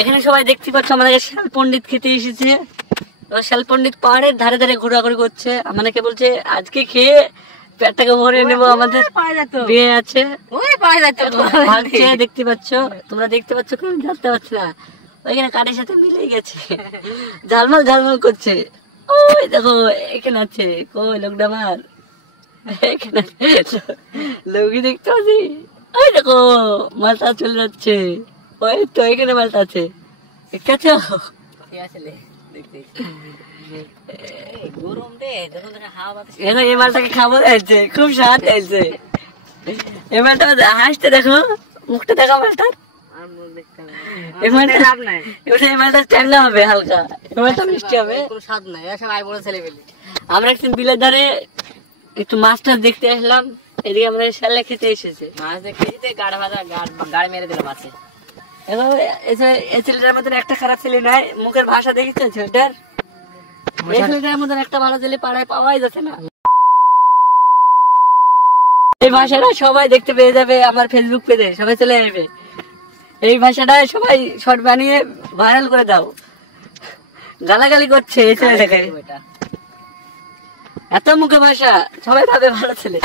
এখানে সবাই দেখতে পাচ্ছ আমাদের শাল পণ্ডিত খেতে এসেছে। শাল পণ্ডিত পাহাড়ের ধারে ধারে ঘোরাঘুরি করছে, আমাদেরকে বলছে আজকে খেয়ে পেটটাকে ভরে নেবো, আমাদের বিয়ে আছে। দেখতে পাচ্ছ, তোমরা দেখতে পাচ্ছ, কেউ জানতে পারছো না, ওইখানে কাঠের সাথে মিলে গেছে, ঝালমাল ঝালমাল করছে। ওই দেখো এখানে আছে, কই লোকটা আমার এখানে লোকই দেখতে পাচ্ছি। ওই দেখো মালটা চলে যাচ্ছে, ওই তো এখানে মালটা আছে, দেখতে পাচ্ছ? এই মালটাকে খাবো যাচ্ছে, খুব স্বাদ হয়েছে। এই মালটা হাসতে দেখো, মুখটা দেখো মালটার, এই মালটা ঠান্ডা হবে হালকা, এই মালটা মিষ্টি হবে, কোনো স্বাদ নাই। আমরা একদিন বিলের ধারে একটু মাছ টাছ দেখতে আসলাম, এদিকে আমরা শালা খেতে এসেছে, মাছ দেখতে এসেছে, গাড় ভাজা গাড় মেরে দিল মাছে। এবং এই ছেলেটার মতন একটা খারাপ ছেলে নাই, মুখের ভাষা দেখেছেন ছেলেটার, এই ছেলেটার মতন একটা ভালো ছেলে পাড়ায় পাওয়াই যাচ্ছে না। এই ভাষাটা সবাই দেখতে পেয়ে যাবে আমার ফেসবুক পেজে, সবাই চলে আসবে, এই ভাষাটা সবাই শর্ট বানিয়ে ভাইরাল করে দাও। গালাগালি করছে এই ছেলেটাকে, এত মুখে ভাষা, সবাই ভাবে ভালো ছেলে।